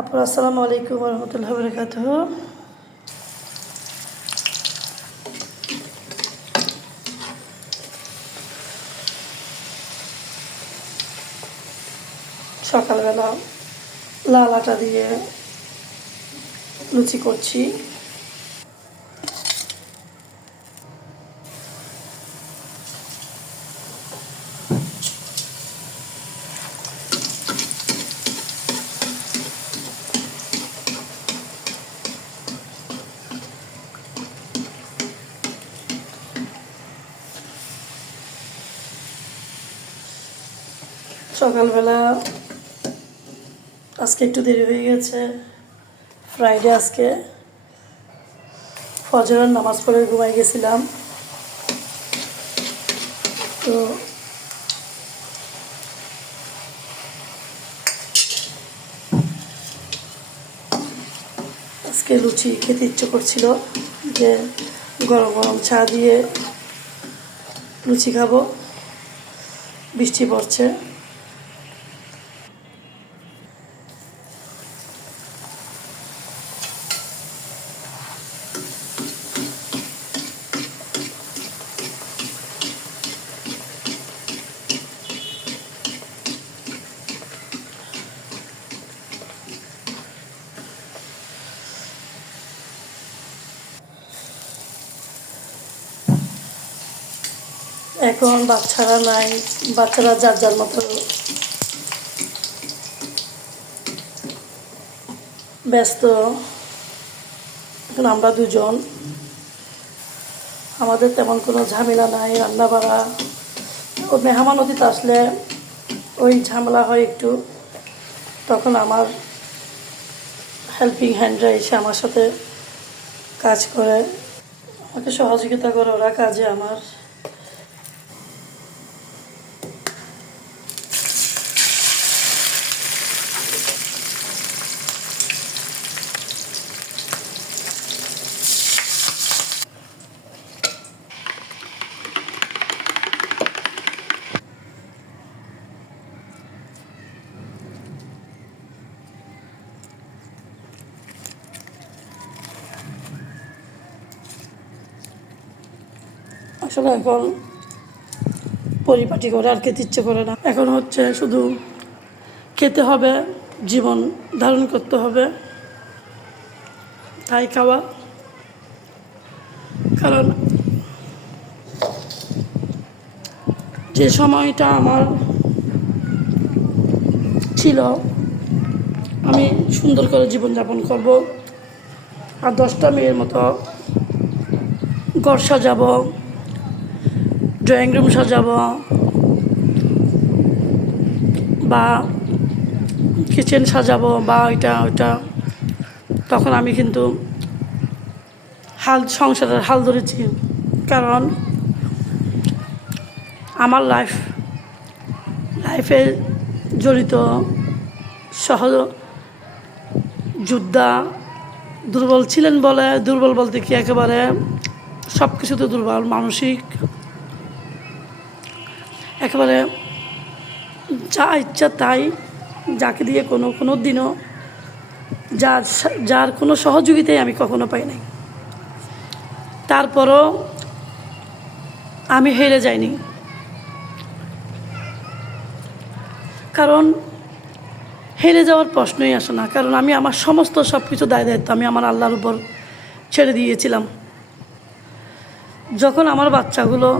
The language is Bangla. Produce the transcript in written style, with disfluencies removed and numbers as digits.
আপু আসসালামু আলাইকুম রহমতুল্লাহ বরকাতুহ। সকালবেলা লাল আটা দিয়ে লুচি করছি। সকালবেলা আজকে একটু দেরি হয়ে গেছে, ফ্রাইডে আজকে। ফজরের নামাজ পড়ে ঘুমাই গেছিলাম, তো আজকে লুচি খেতে ইচ্ছে করছিল, যে গরম গরম চা দিয়ে লুচি খাবো। বৃষ্টি পড়ছে। এখন বাচ্চারা নাই, বাচ্চারা যার যার মতো ব্যস্ত। এখন আমরা দুজন, আমাদের তেমন কোনো ঝামেলা নাই রান্না বাড়া। ও মেহমান অতিথি আসলে ওই ঝামেলা হয় একটু, তখন আমার হেল্পিং হ্যান্ডরা এসে আমার সাথে কাজ করে, আমাকে সহযোগিতা করে ওরা কাজে আমার। আসলে এখন পরিপাটি করে আর খেতে ইচ্ছে করে না। এখন হচ্ছে শুধু খেতে হবে, জীবন ধারণ করতে হবে, তাই খাওয়া। কারণ যে সময়টা আমার ছিল, আমি সুন্দর করে জীবনযাপন করব, আর 10টা মেয়ের মতো ঘর সাজাবো, ড্রয়িং রুম সাজাবো বা কিচেন সাজাবো বা ওইটা ওইটা, তখন আমি কিন্তু সংসারের হাল ধরেছি। কারণ আমার লাইফে জড়িত যোদ্ধা দুর্বল ছিলেন বলে, দুর্বল বলতে কি একেবারে সব কিছুতে দুর্বল, মানসিক একেবারে যা ইচ্ছা তাই, যাকে দিয়ে কোনো দিনও যার কোনো সহযোগিতাই আমি কখনো পাই নাই। তারপরও আমি হেরে যাইনি, কারণ হেরে যাওয়ার প্রশ্নই আসে না। কারণ আমি আমার সমস্ত সব কিছু দায়িত্ব আমি আমার আল্লাহর উপর ছেড়ে দিয়েছিলাম। যখন আমার বাচ্চাগুলো